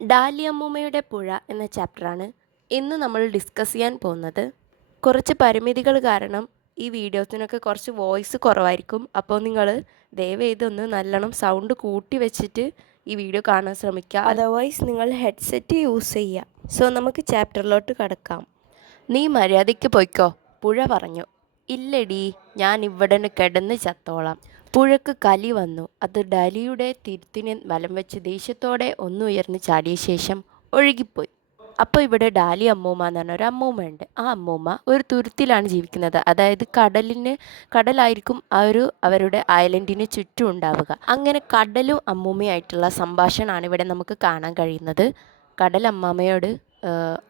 ഡാലിയമ്മൂമ്മയുടെ പുഴ എന്ന ചാപ്റ്ററാണ് ഇന്ന് നമ്മൾ ഡിസ്കസ് ചെയ്യാൻ പോകുന്നത്. കുറച്ച് പരിമിതികൾ കാരണം ഈ വീഡിയോസിനൊക്കെ കുറച്ച് വോയിസ് കുറവായിരിക്കും. അപ്പോൾ നിങ്ങൾ ദയവ് ചെയ്തൊന്ന് നല്ലോണം സൗണ്ട് കൂട്ടി വെച്ചിട്ട് ഈ വീഡിയോ കാണാൻ ശ്രമിക്കുക. അതർവൈസ് നിങ്ങൾ ഹെഡ്സെറ്റ് യൂസ് ചെയ്യുക. സോ നമുക്ക് ചാപ്റ്ററിലോട്ട് കടക്കാം. നീ മര്യാദയ്ക്ക് പോയിക്കോ. പുഴ പറഞ്ഞു. ഇല്ലടി ഞാൻ ഇവിടെ കിടന്ന് ചത്തോളാം. പുഴക്ക് കലി വന്നു. അത് ഡാലിയുടെ തിരുത്തിനെ വലം വെച്ച് ദേഷ്യത്തോടെ ഒന്നുയർന്ന് ചാടിയ ശേഷം ഒഴുകിപ്പോയി. അപ്പോൾ ഇവിടെ ഡാലി അമ്മൂമ്മ എന്ന് പറഞ്ഞ ഒരു അമ്മൂമ്മ ഉണ്ട്. ആ അമ്മൂമ്മ ഒരു തുരുത്തിലാണ് ജീവിക്കുന്നത്. അതായത് കടലിന് കടലായിരിക്കും ആ ഒരു അവരുടെ ഐലൻഡിന് ചുറ്റും ഉണ്ടാവുക. അങ്ങനെ കടലും അമ്മൂമ്മയായിട്ടുള്ള സംഭാഷണമാണ് ഇവിടെ നമുക്ക് കാണാൻ കഴിയുന്നത്. കടൽ അമ്മാമ്മയോട്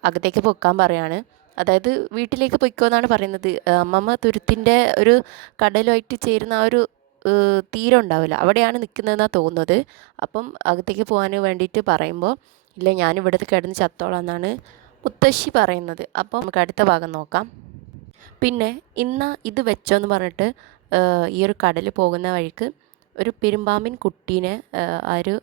അകത്തേക്ക് പൊക്കാൻ പറയാണ്. അതായത് വീട്ടിലേക്ക് പൊയ്ക്കോ എന്നാണ് പറയുന്നത്. അമ്മമ്മ തുരുത്തിന്റെ ഒരു കടലുമായിട്ട് ചേരുന്ന ആ ഒരു തീരം ഉണ്ടാവില്ല. അവിടെയാണ് നിൽക്കുന്നതെന്നാണ് തോന്നുന്നത്. അപ്പം അകത്തേക്ക് പോകാൻ വേണ്ടിയിട്ട് പറയുമ്പോൾ ഇല്ല ഞാനിവിടെ കിടന്ന് ചത്തോളാം എന്നാണ് മുത്തശ്ശി പറയുന്നത്. അപ്പോൾ നമുക്ക് അടുത്ത ഭാഗം നോക്കാം. പിന്നെ ഇന്ന ഇത് വെച്ചോ എന്ന് പറഞ്ഞിട്ട് ഈ ഒരു കടൽ പോകുന്ന വഴിക്ക് ഒരു പെരുമ്പാമ്പിൻ കുട്ടീനെ ആ ഒരു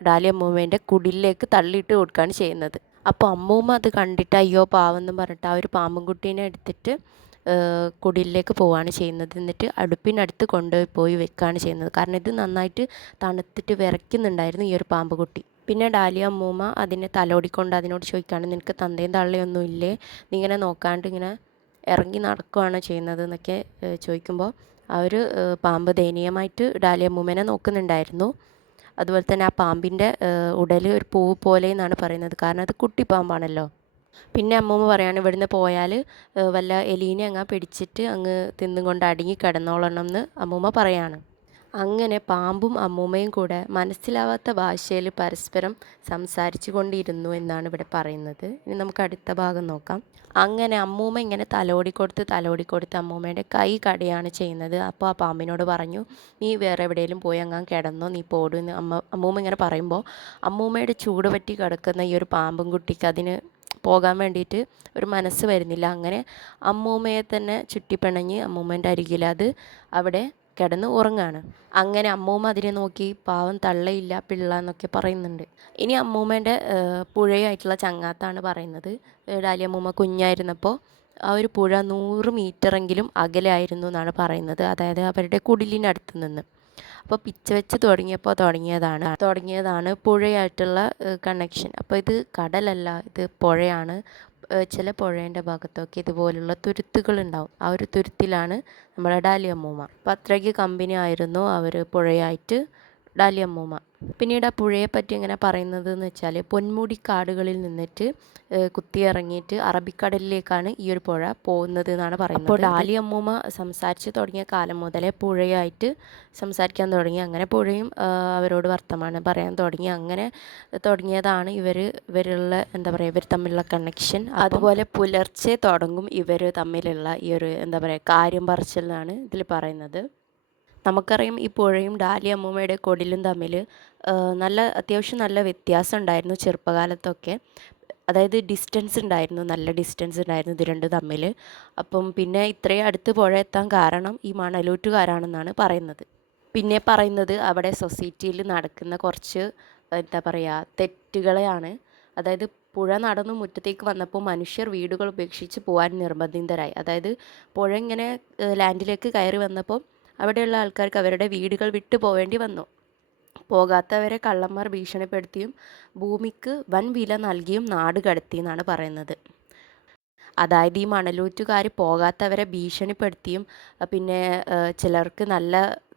ഡാലി അമ്മൂമ്മേന്റെ കുടിലേക്ക് തള്ളിയിട്ട് കൊടുക്കുകയാണ് ചെയ്യുന്നത്. അപ്പോൾ അമ്മൂമ്മ അത് കണ്ടിട്ട് അയ്യോ പാവം എന്ന് പറഞ്ഞിട്ട് ആ ഒരു പാമ്പും കുട്ടീനെ എടുത്തിട്ട് കുടിലിലേക്ക് പോവുകയാണ് ചെയ്യുന്നത്. എന്നിട്ട് അടുപ്പിനടുത്ത് കൊണ്ടുപോയി പോയി വെക്കുകയാണ് ചെയ്യുന്നത്. കാരണം ഇത് നന്നായിട്ട് തണുത്തിട്ട് വിറയ്ക്കുന്നുണ്ടായിരുന്നു ഈ ഒരു പാമ്പ് കുട്ടി. പിന്നെ ഡാലിയ അമ്മൂമ്മ അതിനെ തലോടിക്കൊണ്ട് അതിനോട് ചോദിക്കുകയാണ് നിനക്ക് തന്തയും തള്ളയൊന്നും ഇല്ലേ? നീ ഇങ്ങനെ നോക്കാണ്ട് ഇങ്ങനെ ഇറങ്ങി നടക്കുകയാണ് ചെയ്യുന്നത്? എന്നൊക്കെ ചോദിക്കുമ്പോൾ ആ ഒരു പാമ്പ് ദയനീയമായിട്ട് ഡാലിയ അമ്മൂമ്മേനെ നോക്കുന്നുണ്ടായിരുന്നു. അതുപോലെ തന്നെ ആ പാമ്പിന്റെ ഉടൽ ഒരു പൂവ് പോലെ എന്നാണ് പറയുന്നത്. കാരണം അത് കുട്ടിപ്പാമ്പാണല്ലോ പിന്നെ അമ്മൂമ്മ പറയാണ് ഇവിടുന്ന് പോയാൽ വല്ല എലീനെ അങ്ങ് പിടിച്ചിട്ട് അങ്ങ് തിന്നും കൊണ്ട് അടങ്ങി കിടന്നോളണം എന്ന് അമ്മൂമ്മ പറയാണ്. അങ്ങനെ പാമ്പും അമ്മൂമ്മയും കൂടെ മനസ്സിലാവാത്ത ഭാഷയിൽ പരസ്പരം സംസാരിച്ചു കൊണ്ടിരുന്നു എന്നാണ് ഇവിടെ പറയുന്നത്. ഇനി നമുക്ക് അടുത്ത ഭാഗം നോക്കാം. അങ്ങനെ അമ്മൂമ്മ ഇങ്ങനെ തലോടി കൊടുത്ത് തലോടി കൊടുത്ത് അമ്മൂമ്മയുടെ കൈ കടയാണ് ചെയ്യുന്നത്. അപ്പോൾ ആ പാമ്പിനോട് പറഞ്ഞു നീ വേറെ എവിടെയെങ്കിലും പോയി അങ്ങാൻ കിടന്നോ നീ പോടൂ എന്ന് അമ്മ അമ്മൂമ്മ ഇങ്ങനെ പറയുമ്പോൾ അമ്മൂമ്മയുടെ ചൂട് പറ്റി കിടക്കുന്ന ഈ ഒരു പാമ്പും കുട്ടിക്ക് അതിന് പോകാൻ വേണ്ടിയിട്ട് ഒരു മനസ്സ് വരുന്നില്ല. അങ്ങനെ അമ്മൂമ്മയെ തന്നെ ചുറ്റിപ്പിണഞ്ഞ് അമ്മൂമ്മേന്റെ അരികിൽ അത് അവിടെ കിടന്ന് ഉറങ്ങാണ്. അങ്ങനെ അമ്മൂമ്മ അതിനെ നോക്കി പാവം തള്ളയില്ല പിള്ള എന്നൊക്കെ പറയുന്നുണ്ട്. ഇനി അമ്മൂമ്മേന്റെ പുഴയായിട്ടുള്ള ചങ്ങാത്താണ് പറയുന്നത്. ഏഹ്, ഡാലി അമ്മൂമ്മ കുഞ്ഞായിരുന്നപ്പോൾ ആ ഒരു പുഴ നൂറ് മീറ്ററെങ്കിലും അകലെയായിരുന്നു എന്നാണ് പറയുന്നത്. അതായത് അവരുടെ കുടിലിനടുത്ത് നിന്ന്. അപ്പോൾ പിച്ച വെച്ച് തുടങ്ങിയപ്പോൾ തുടങ്ങിയതാണ്. തുടങ്ങിയതാണ് പുഴയായിട്ടുള്ള കണക്ഷൻ അപ്പോൾ ഇത് കടലല്ല ഇത് പുഴയാണ്. ചില പുഴേന്റെ ഭാഗത്തൊക്കെ ഇതുപോലുള്ള തുരുത്തുകൾ ഉണ്ടാവും. ആ ഒരു തുരുത്തിലാണ് നമ്മുടെ ഡാലിയമ്മൂമ്മ. അപ്പോൾ അത്രയ്ക്ക് കമ്പനി ആയിരുന്നു. അവർ പുഴയായിട്ട് ഡാലി അമ്മൂമ്മ. പിന്നീട് ആ പുഴയെ പറ്റി എങ്ങനെ പറയുന്നത് എന്ന് വെച്ചാൽ പൊന്മുടി കാടുകളിൽ നിന്നിട്ട് കുത്തിയിറങ്ങിയിട്ട് അറബിക്കടലിലേക്കാണ് ഈ ഒരു പുഴ പോകുന്നത് എന്നാണ് പറയുന്നത്. അപ്പോൾ ഡാലിയമ്മൂമ്മ സംസാരിച്ച് തുടങ്ങിയ കാലം മുതലേ പുഴയായിട്ട് സംസാരിക്കാൻ തുടങ്ങി. അങ്ങനെ പുഴയും അവരോട് വർത്തമാനം പറയാൻ തുടങ്ങി. അങ്ങനെ തുടങ്ങിയതാണ് ഇവർ ഇവരുള്ള എന്താ പറയുക ഇവർ തമ്മിലുള്ള കണക്ഷൻ അതുപോലെ പുലർച്ചെ തുടങ്ങും ഇവർ തമ്മിലുള്ള ഈ ഒരു എന്താ പറയുക കാര്യം പറച്ചിലാണ് ഇതിൽ പറയുന്നത്. നമുക്കറിയാം ഈ പുഴയും ഡാലി അമ്മൂമ്മയുടെ കൊടിലും തമ്മിൽ നല്ല അത്യാവശ്യം നല്ല വ്യത്യാസം ഉണ്ടായിരുന്നു ചെറുപ്പകാലത്തൊക്കെ. അതായത് ഡിസ്റ്റൻസ് ഉണ്ടായിരുന്നു നല്ല ഡിസ്റ്റൻസ് ഉണ്ടായിരുന്നു ഇത് രണ്ട് തമ്മിൽ. അപ്പം പിന്നെ ഇത്രയും അടുത്ത് പുഴ എത്താൻ കാരണം ഈ മണലൂറ്റുകാരാണെന്നാണ് പറയുന്നത്. പിന്നെ പറയുന്നത് അവിടെ സൊസൈറ്റിയിൽ നടക്കുന്ന കുറച്ച് എന്താ പറയുക തെറ്റുകളെയാണ്. അതായത് പുഴ നടന്നു മുറ്റത്തേക്ക് വന്നപ്പോൾ മനുഷ്യർ വീടുകൾ ഉപേക്ഷിച്ച് പോകാൻ നിർബന്ധിതരായി. അതായത് പുഴ ഇങ്ങനെ ലാൻഡിലേക്ക് കയറി വന്നപ്പോൾ അവിടെയുള്ള ആൾക്കാർക്ക് അവരുടെ വീടുകൾ വിട്ടു പോവേണ്ടി വന്നു. പോകാത്തവരെ കള്ളന്മാർ ഭീഷണിപ്പെടുത്തിയും ഭൂമിക്ക് വൻ വില നൽകിയും നാട് കടത്തി എന്നാണ് പറയുന്നത്. അതായത് ഈ മണലൂറ്റുകാർ പോകാത്തവരെ ഭീഷണിപ്പെടുത്തിയും പിന്നെ ചിലർക്ക് നല്ല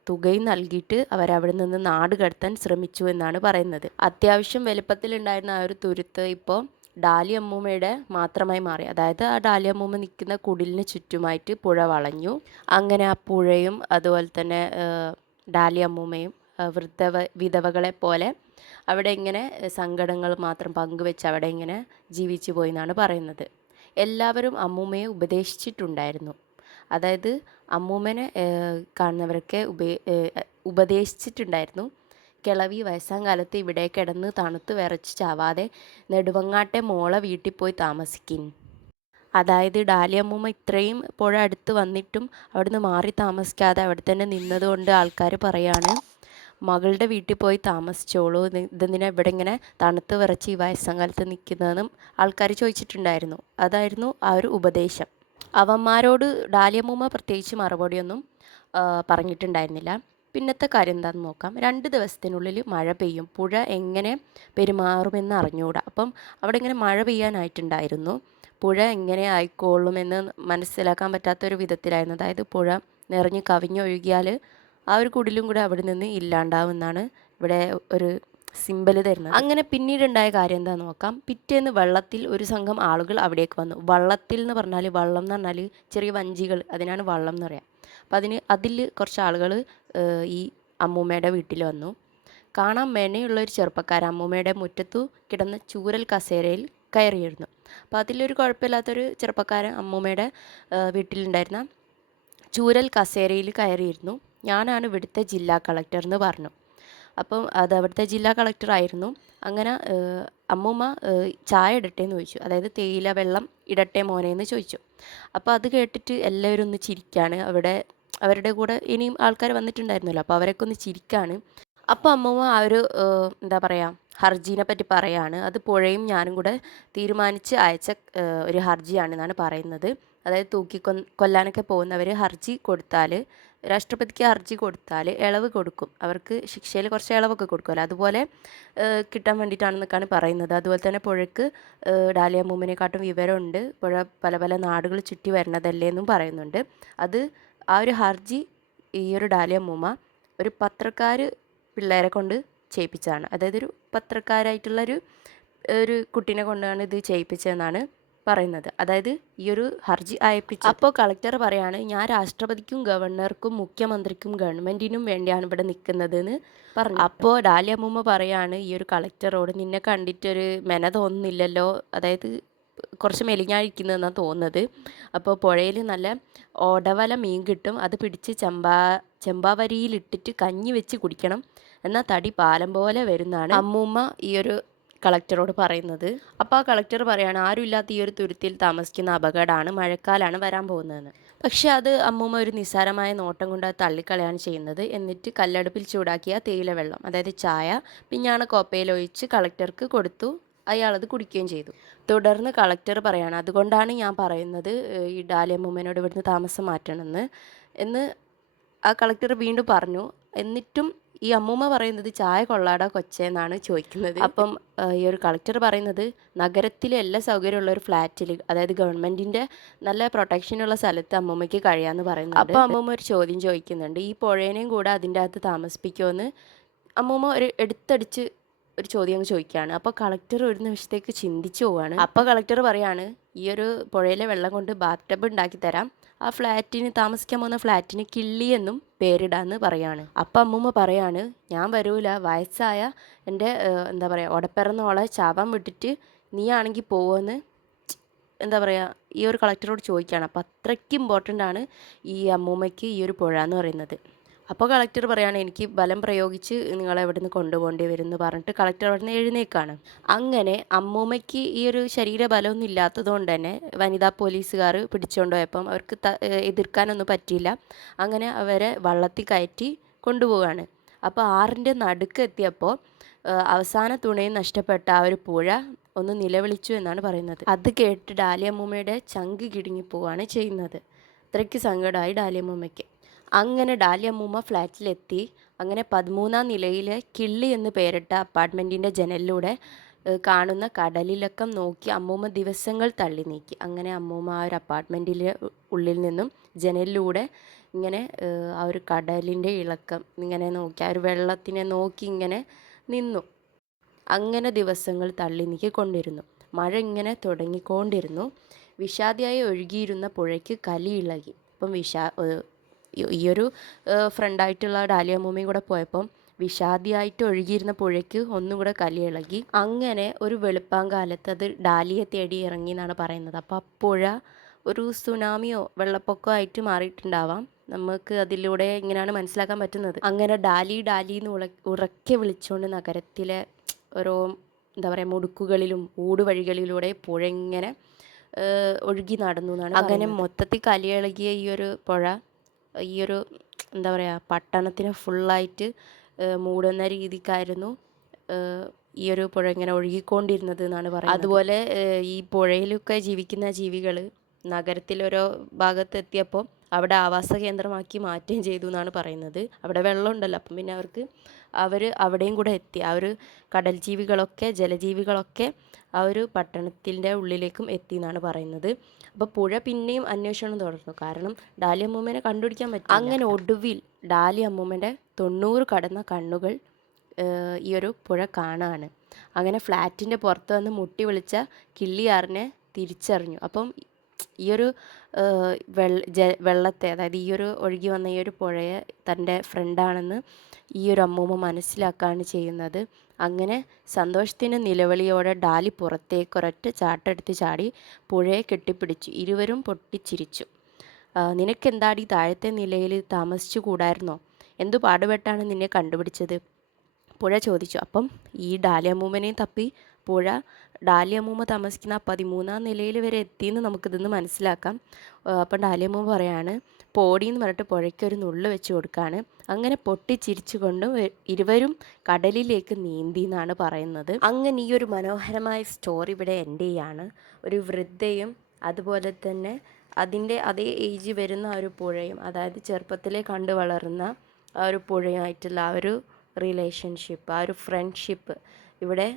തുകയും നൽകിയിട്ട് അവരവിടെ നിന്ന് നാട് കടത്താൻ ശ്രമിച്ചു എന്നാണ് പറയുന്നത്. അത്യാവശ്യം വലുപ്പത്തിലുണ്ടായിരുന്ന ആ ഒരു തുരുത്ത് ഇപ്പോൾ ഡാലി അമ്മൂമ്മയുടെ മാത്രമായി മാറി. അതായത് ആ ഡാലി അമ്മൂമ്മ നിൽക്കുന്ന കുടിലിന് ചുറ്റുമായിട്ട് പുഴ വളഞ്ഞു. അങ്ങനെ ആ പുഴയും അതുപോലെ തന്നെ ഡാലി അമ്മൂമ്മയും വൃദ്ധവ വിധവകളെ പോലെ അവിടെ ഇങ്ങനെ സങ്കടങ്ങൾ മാത്രം പങ്കുവെച്ച് അവിടെ ഇങ്ങനെ ജീവിച്ചു പോയി എന്നാണ് പറയുന്നത്. എല്ലാവരും അമ്മൂമ്മയെ ഉപദേശിച്ചിട്ടുണ്ടായിരുന്നു. അതായത് അമ്മൂമ്മനെ കാണുന്നവരൊക്കെ ഉപേ ഉപദേശിച്ചിട്ടുണ്ടായിരുന്നു. കിളവി വയസ്സാം കാലത്ത് ഇവിടെ കിടന്ന് തണുത്ത് വിറച്ച് ചാവാതെ നെടുവങ്ങാട്ടെ മോളെ വീട്ടിൽ പോയി താമസിക്കിൻ അതായത് ഡാലിയമ്മൂമ്മ ഇത്രയും പുഴ അടുത്ത് വന്നിട്ടും അവിടുന്ന് മാറി താമസിക്കാതെ അവിടെ തന്നെ നിന്നതുകൊണ്ട് ആൾക്കാർ പറയാണ് മകളുടെ വീട്ടിൽ പോയി താമസിച്ചോളൂ. ഇത് ഇതെന്തിനാ ഇവിടെ ഇങ്ങനെ തണുത്ത് വിറച്ച് ഈ വയസ്സാം കാലത്ത് നിൽക്കുന്നതെന്നും ആൾക്കാർ ചോദിച്ചിട്ടുണ്ടായിരുന്നു. അതായിരുന്നു ആ ഒരു ഉപദേശം. അവന്മാരോട് ഡാലിയമ്മൂമ്മ പ്രത്യേകിച്ച് മറുപടിയൊന്നും പറഞ്ഞിട്ടുണ്ടായിരുന്നില്ല. പിന്നത്തെ കാര്യം എന്താണെന്ന് നോക്കാം. രണ്ട് ദിവസത്തിനുള്ളിൽ മഴ പെയ്യും. പുഴ എങ്ങനെ പെരുമാറുമെന്ന് അറിഞ്ഞുകൂടാ അപ്പം അവിടെ ഇങ്ങനെ മഴ പെയ്യാനായിട്ടുണ്ടായിരുന്നു. പുഴ എങ്ങനെ ആയിക്കോളുമെന്ന് മനസ്സിലാക്കാൻ പറ്റാത്തൊരു വിധത്തിലായിരുന്നു. അതായത് പുഴ നിറഞ്ഞ് കവിഞ്ഞൊഴുകിയാൽ ആ ഒരു കുടിലും കൂടെ അവിടെ നിന്ന് ഇല്ലാണ്ടാവുമെന്നാണ് ഇവിടെ ഒരു സിമ്പൽ തരുന്നത്. അങ്ങനെ പിന്നീടുണ്ടായ കാര്യം എന്താണെന്ന് നോക്കാം. പിറ്റേന്ന് വെള്ളത്തിൽ ഒരു സംഘം ആളുകൾ അവിടേക്ക് വന്നു. വള്ളത്തിൽ എന്ന് പറഞ്ഞാൽ വള്ളം എന്ന് പറഞ്ഞാൽ ചെറിയ വഞ്ചികൾ. അതിനാണ് വള്ളം എന്ന് പറയാം. അപ്പം അതിന് അതിൽ കുറച്ച് ആളുകൾ ഈ അമ്മൂമ്മയുടെ വീട്ടിൽ വന്നു. കാണാൻ മെനയുള്ള ഒരു ചെറുപ്പക്കാരൻ അമ്മൂമ്മയുടെ മുറ്റത്തു കിടന്ന ചൂരൽ കസേരയിൽ കയറിയിരുന്നു. അപ്പോൾ അതിലൊരു കുഴപ്പമില്ലാത്തൊരു ചെറുപ്പക്കാരൻ അമ്മൂമ്മയുടെ വീട്ടിലുണ്ടായിരുന്ന ചൂരൽ കസേരയിൽ കയറിയിരുന്നു. ഞാനാണ് ഇവിടുത്തെ ജില്ലാ കളക്ടർ എന്ന് പറഞ്ഞു. അപ്പം അത് അവിടുത്തെ ജില്ലാ കളക്ടർ ആയിരുന്നു. അങ്ങനെ അമ്മൂമ്മ ചായ ഇടട്ടെ എന്ന് ചോദിച്ചു. അതായത് തേയില വെള്ളം ഇടട്ടെ മോനെ എന്ന് ചോദിച്ചു. അപ്പോൾ അത് കേട്ടിട്ട് എല്ലാവരും ഒന്ന് ചിരിക്കാണ്. അവിടെ അവരുടെ കൂടെ ഇനിയും ആൾക്കാർ വന്നിട്ടുണ്ടായിരുന്നല്ലോ. അപ്പോൾ അവരൊക്കെ ഒന്ന് ചിരിക്കാണ്. അപ്പോൾ അമ്മമ്മ ആ ഒരു എന്താ പറയുക ഹർജീനെ പറ്റി പറയാണ്. അത് പുഴയും ഞാനും കൂടെ തീരുമാനിച്ച് അയച്ച ഒരു ഹർജിയാണെന്നാണ് പറയുന്നത്. അതായത് തൂക്കി കൊല്ലാനൊക്കെ പോകുന്നവർ ഹർജി കൊടുത്താൽ രാഷ്ട്രപതിക്ക് ഹർജി കൊടുത്താൽ ഇളവ് കൊടുക്കും. അവർക്ക് ശിക്ഷയിൽ കുറച്ച് ഇളവൊക്കെ കൊടുക്കുമല്ലോ അതുപോലെ കിട്ടാൻ വേണ്ടിയിട്ടാണെന്നൊക്കെയാണ് പറയുന്നത്. അതുപോലെ തന്നെ പുഴയ്ക്ക് ഡാലിയ മൂമ്മിനെക്കാട്ടും വിവരമുണ്ട്. പുഴ പല പല നാടുകൾ ചുറ്റി വരണതല്ലേ എന്നും പറയുന്നുണ്ട്. അത് ആ ഒരു ഹർജി ഈ ഒരു ഡാലിയ ഒരു പത്രക്കാർ പിള്ളേരെ കൊണ്ട് ചെയ്യിപ്പിച്ചതാണ്. അതായത് ഒരു പത്രക്കാരായിട്ടുള്ള ഒരു ഒരു കുട്ടീനെ കൊണ്ടാണ് ഇത് ചെയ്യിപ്പിച്ചതെന്നാണ് പറയുന്നത്. അതായത് ഈ ഒരു ഹർജി അയപ്പിച്ചു അപ്പോൾ കളക്ടർ പറയാണ് ഞാൻ രാഷ്ട്രപതിക്കും ഗവർണർക്കും മുഖ്യമന്ത്രിക്കും ഗവൺമെന്റിനും വേണ്ടിയാണ് ഇവിടെ നിൽക്കുന്നതെന്ന് പറഞ്ഞു. അപ്പോൾ ഡാലിയ അമ്മൂമ്മ പറയാണ് ഈ ഒരു കളക്ടറോട് നിന്നെ കണ്ടിട്ടൊരു മെന തോന്നുന്നില്ലല്ലോ അതായത് കുറച്ച് മെലിഞ്ഞായിരിക്കുന്നതെന്നാണ് തോന്നുന്നത്. അപ്പോൾ പുഴയിൽ നല്ല ഓടവല മീൻ കിട്ടും. അത് പിടിച്ച് ചെമ്പാ ചെമ്പാവരിയിലിട്ടിട്ട് കഞ്ഞി വെച്ച് കുടിക്കണം. എന്നാൽ തടി പാലം പോലെ വരുന്നതാണ് അമ്മൂമ്മ ഈ ഒരു കളക്ടറോട് പറയുന്നത്. അപ്പോൾ ആ കളക്ടർ പറയാണ് ആരുമില്ലാത്ത ഈ ഒരു തുരുത്തിൽ താമസിക്കുന്ന അപകടമാണ്. മഴക്കാലാണ് വരാൻ പോകുന്നതെന്ന്. പക്ഷേ അത് അമ്മൂമ്മ ഒരു നിസ്സാരമായ നോട്ടം കൊണ്ട് അത് തള്ളിക്കളയാണ് ചെയ്യുന്നത്. എന്നിട്ട് കല്ലടുപ്പിൽ ചൂടാക്കിയ തേയില വെള്ളം അതായത് ചായ പിന്നെയാണ് കോപ്പയിൽ ഒഴിച്ച് കളക്ടർക്ക് കൊടുത്തു. അയാളത് കുടിക്കുകയും ചെയ്തു. തുടർന്ന് കളക്ടർ പറയാണ് അതുകൊണ്ടാണ് ഞാൻ പറയുന്നത് ഈ ഡാലിയമ്മൂമ്മേനോട് ഇവിടുന്ന് താമസം മാറ്റണമെന്ന്. എന്ന് ആ കളക്ടർ വീണ്ടും പറഞ്ഞു. എന്നിട്ടും ഈ അമ്മൂമ്മ പറയുന്നത് ചായ കൊള്ളാടാ കൊച്ചേന്നാണ് ചോദിക്കുന്നത്. അപ്പം ഈ ഒരു കളക്ടർ പറയുന്നത് നഗരത്തിലെ എല്ലാ സൗകര്യമുള്ള ഒരു ഫ്ലാറ്റിൽ അതായത് ഗവൺമെന്റിന്റെ നല്ല പ്രൊട്ടക്ഷനുള്ള സ്ഥലത്ത് അമ്മൂമ്മയ്ക്ക് കഴിയാന്ന് പറയുന്നു അപ്പോൾ അമ്മൂമ്മ ഒരു ചോദ്യം ചോദിക്കുന്നുണ്ട് ഈ പുഴേനെയും കൂടെ അതിന്റെ അകത്ത് താമസിപ്പിക്കുമെന്ന് അമ്മൂമ്മ ഒരു എടുത്തടിച്ച് ഒരു ചോദ്യം അങ്ങ് ചോദിക്കുകയാണ്. അപ്പോൾ കളക്ടർ ഒരു നിമിഷത്തേക്ക് ചിന്തിച്ചു പോവാണ്. അപ്പോൾ കളക്ടർ പറയാണ് ഈ ഒരു പുഴയിലെ വെള്ളം കൊണ്ട് ബാത്ത് ടബ് ഉണ്ടാക്കി തരാം. ആ ഫ്ലാറ്റിന് താമസിക്കാൻ പോകുന്ന ഫ്ലാറ്റിന് കിള്ളി എന്നും പേരിടാന്ന് പറയാണ്. അപ്പം അമ്മൂമ്മ പറയാണ് ഞാൻ വരൂല. വയസ്സായ എന്റെ എന്താ പറയുക ഉടപ്പിറന്നോളെ ചാവാൻ വിട്ടിട്ട് നീ ആണെങ്കിൽ പോവുമെന്ന് എന്താ പറയുക ഈ ഒരു കളക്ടറോട് ചോദിക്കുകയാണ്. അപ്പോൾ അത്രയ്ക്ക് ഇമ്പോർട്ടന്റ് ആണ് ഈ അമ്മൂമ്മയ്ക്ക് ഈ ഒരു പുഴ എന്ന് പറയുന്നത്. അപ്പോൾ കളക്ടർ പറയാണ് എനിക്ക് ബലം പ്രയോഗിച്ച് നിങ്ങളെ ഇവിടെ നിന്ന് കൊണ്ടുപോകേണ്ടി വരും എന്ന് പറഞ്ഞിട്ട് കളക്ടർ അവിടെ നിന്ന് എഴുന്നേക്കാണ്. അങ്ങനെ അമ്മൂമ്മയ്ക്ക് ഈ ഒരു ശരീര ബലമൊന്നും ഇല്ലാത്തതുകൊണ്ട് തന്നെ വനിതാ പോലീസുകാർ പിടിച്ചുകൊണ്ടുപോയപ്പം അവർക്ക് എതിർക്കാനൊന്നും പറ്റിയില്ല. അങ്ങനെ അവരെ വള്ളത്തിൽ കയറ്റി കൊണ്ടുപോവുകയാണ്. അപ്പോൾ ആറിന്റെ നടുക്ക് എത്തിയപ്പോൾ അവസാന തുണയും നഷ്ടപ്പെട്ട ആ ഒരു പുഴ ഒന്ന് നിലവിളിച്ചു എന്നാണ് പറയുന്നത്. അത് കേട്ട് ഡാലിയമ്മൂമ്മയുടെ ചങ്ക് കിടുങ്ങി പോവുകയാണ് ചെയ്യുന്നത്. അത്രയ്ക്ക് സങ്കടമായി ഡാലിയമ്മൂമ്മയ്ക്ക്. അങ്ങനെ ഡാലിയമ്മൂമ്മ ഫ്ലാറ്റിലെത്തി. അങ്ങനെ പതിമൂന്നാം നിലയിലെ കിള്ളി എന്ന് പേരിട്ട അപ്പാർട്ട്മെന്റിന്റെ ജനലിലൂടെ കാണുന്ന കടലിലൊക്കെ നോക്കി അമ്മൂമ്മ ദിവസങ്ങൾ തള്ളി നീക്കി. അങ്ങനെ അമ്മൂമ്മ ആ ഒരു അപ്പാർട്ട്മെന്റിലെ ഉള്ളിൽ നിന്നും ജനലിലൂടെ ഇങ്ങനെ ആ ഒരു കടലിന്റെ ഇളക്കം ഇങ്ങനെ നോക്കി ആ ഒരു വെള്ളത്തിനെ നോക്കി ഇങ്ങനെ നിന്നു. അങ്ങനെ ദിവസങ്ങൾ തള്ളി നീക്കിക്കൊണ്ടിരുന്നു മഴ ഇങ്ങനെ തുടങ്ങിക്കൊണ്ടിരുന്നു. വിഷാദിയായി ഒഴുകിയിരുന്ന പുഴയ്ക്ക് കലി ഇളകി. അപ്പം വിഷാ ഈ- ഒരു ഫ്രണ്ടായിട്ടുള്ള ഡാലിയ അമ്മൂമ്മയും കൂടെ പോയപ്പം വിഷാദിയായിട്ട് ഒഴുകിയിരുന്ന പുഴയ്ക്ക് ഒന്നും കൂടെ കലി ഇളകി. അങ്ങനെ ഒരു വെളുപ്പാങ്കാലത്ത് അത് ഡാലിയെ തേടി ഇറങ്ങി എന്നാണ് പറയുന്നത്. അപ്പോൾ ആ പുഴ ഒരു സുനാമിയോ വെള്ളപ്പൊക്കമോ ആയിട്ട് മാറിയിട്ടുണ്ടാവാം. നമുക്ക് അതിലൂടെ ഇങ്ങനെയാണ് മനസ്സിലാക്കാൻ പറ്റുന്നത്? അങ്ങനെ ഡാലി ഡാലി എന്ന് ഉള ഉറക്കെ വിളിച്ചുകൊണ്ട് നഗരത്തിലെ ഓരോ എന്താ പറയുക മുടുക്കുകളിലും ഊടുവഴികളിലൂടെ പുഴ ഇങ്ങനെ ഒഴുകി നടന്നു എന്നാണ് അങ്ങനെ മൊത്തത്തിൽ കലിയിളകിയ ഈ ഒരു പുഴ ഈ ഒരു എന്താ പറയുക പട്ടണത്തിനെ ഫുള്ളായിട്ട് മൂടുന്ന രീതിക്കായിരുന്നു ഈ ഒരു പുഴ ഇങ്ങനെ ഒഴുകിക്കൊണ്ടിരുന്നത് എന്നാണ് പറയുന്നത്. അതുപോലെ ഈ പുഴയിലൊക്കെ ജീവിക്കുന്ന ജീവികൾ നഗരത്തിലൊരോ ഭാഗത്തെത്തിയപ്പോൾ അവിടെ ആവാസ കേന്ദ്രമാക്കി മാറ്റുകയും ചെയ്തു എന്നാണ് പറയുന്നത്. അവിടെ വെള്ളം ഉണ്ടല്ലോ അപ്പം പിന്നെ അവർക്ക് അവർ അവിടെയും കൂടെ എത്തി. ആ ഒരു കടൽ ജീവികളൊക്കെ ജലജീവികളൊക്കെ ആ ഒരു പട്ടണത്തിന്റെ ഉള്ളിലേക്കും എത്തി എന്നാണ് പറയുന്നത്. അപ്പോൾ പുഴ പിന്നെയും അന്വേഷണം തുടർന്നു. കാരണം ഡാലി അമ്മൂമ്മേനെ കണ്ടുപിടിക്കാൻ പറ്റും അങ്ങനെ ഒടുവിൽ ഡാലി അമ്മൂമ്മേന്റെ തൊണ്ണൂറ് കടന്ന കണ്ണുകൾ ഈ ഒരു പുഴ കാണാണ്. അങ്ങനെ ഫ്ലാറ്റിന്റെ പുറത്ത് വന്ന് മുട്ടി വിളിച്ച കിള്ളിയാറിനെ തിരിച്ചറിഞ്ഞു. അപ്പം ഈ ഒരു വെള്ളത്തെ അതായത് ഈ ഒരു ഒഴുകി വന്ന ഈ ഒരു പുഴയെ തന്റെ ഫ്രണ്ടാണെന്ന് ഈ ഒരു അമ്മൂമ്മ മനസ്സിലാക്കുകയാണ് ചെയ്യുന്നത്. അങ്ങനെ സന്തോഷത്തിന്റെ നിലവിളിയോടെ ഡാലി പുറത്തേക്ക് ഒരൊറ്റ ചാട്ടെടുത്ത് ചാടി പുഴയെ കെട്ടിപ്പിടിച്ചു. ഇരുവരും പൊട്ടിച്ചിരിച്ചു. നിനക്കെന്താടി താഴത്തെ നിലയിൽ താമസിച്ചു കൂടായിരുന്നോ? എന്തു പാടുപെട്ടാണ് നിന്നെ കണ്ടുപിടിച്ചത്? പുഴ ചോദിച്ചു. അപ്പം ഈ ഡാലി അമ്മൂമ്മനെയും തപ്പി പുഴ ഡാലിയമ്മൂമ്മ താമസിക്കുന്ന ആ പതിമൂന്നാം നിലയിൽ വരെ എത്തിയെന്ന് നമുക്കിതൊന്ന് മനസ്സിലാക്കാം. അപ്പം ഡാലിയമ്മൂമ്മ പറയാണ് പോടിയെന്ന് പറഞ്ഞിട്ട് പുഴയ്ക്ക് ഒരു നുള്ള് വെച്ച് കൊടുക്കുകയാണ് അങ്ങനെ പൊട്ടിച്ചിരിച്ചുകൊണ്ടും ഇരുവരും കടലിലേക്ക് നീന്തി എന്നാണ് പറയുന്നത്. അങ്ങനെ ഈ ഒരു മനോഹരമായ സ്റ്റോറി ഇവിടെ എന്റെ ചെയ്യാണ്. ഒരു വൃദ്ധയും അതുപോലെ തന്നെ അതിന്റെ അതേ ഏജ് വരുന്ന ഒരു പുഴയും അതായത് ചെറുപ്പത്തിലെ കണ്ടു വളർന്ന ആ ഒരു പുഴയുമായിട്ടുള്ള ആ ഒരു റിലേഷൻഷിപ്പ് ആ ഒരു ഫ്രണ്ട്ഷിപ്പ് ഇവിടെ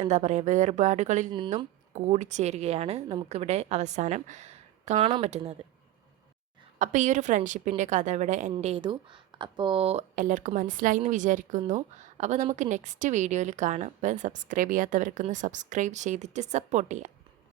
എന്താ പറയുക വേർപാടുകളിൽ നിന്നും കൂടിച്ചേരുകയാണ് നമുക്കിവിടെ അവസാനം കാണാൻ പറ്റുന്നത്. അപ്പോൾ ഈ ഒരു ഫ്രണ്ട്ഷിപ്പിന്റെ കഥ ഇവിടെ എൻഡ് ചെയ്തു. അപ്പോൾ എല്ലാവർക്കും മനസ്സിലായി എന്ന് വിചാരിക്കുന്നു. അപ്പോൾ നമുക്ക് നെക്സ്റ്റ് വീഡിയോയിൽ കാണാം. അപ്പം സബ്സ്ക്രൈബ് ചെയ്യാത്തവർക്കൊന്ന് സബ്സ്ക്രൈബ് ചെയ്തിട്ട് സപ്പോർട്ട് ചെയ്യാം.